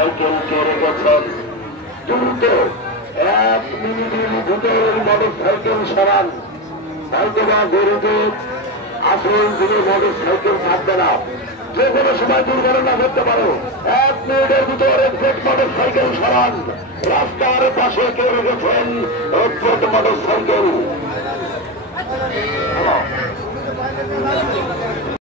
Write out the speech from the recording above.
Cycle কে রেখেছেন দ্রুত 1 মিনিটের ভিতরে মোটর সাইকেল সরান। হয়তোবা গরুতে আসল দিনে মোটর সাইকেল থাকবে না, যে কোনো সময় দুর্ঘটনা ঘটতে পারো। 1 মিনিটের ভিতরে মোটর সাইকেল সরান। রাস্তার পাশে কে রেখেছেন মোটর সাইকেল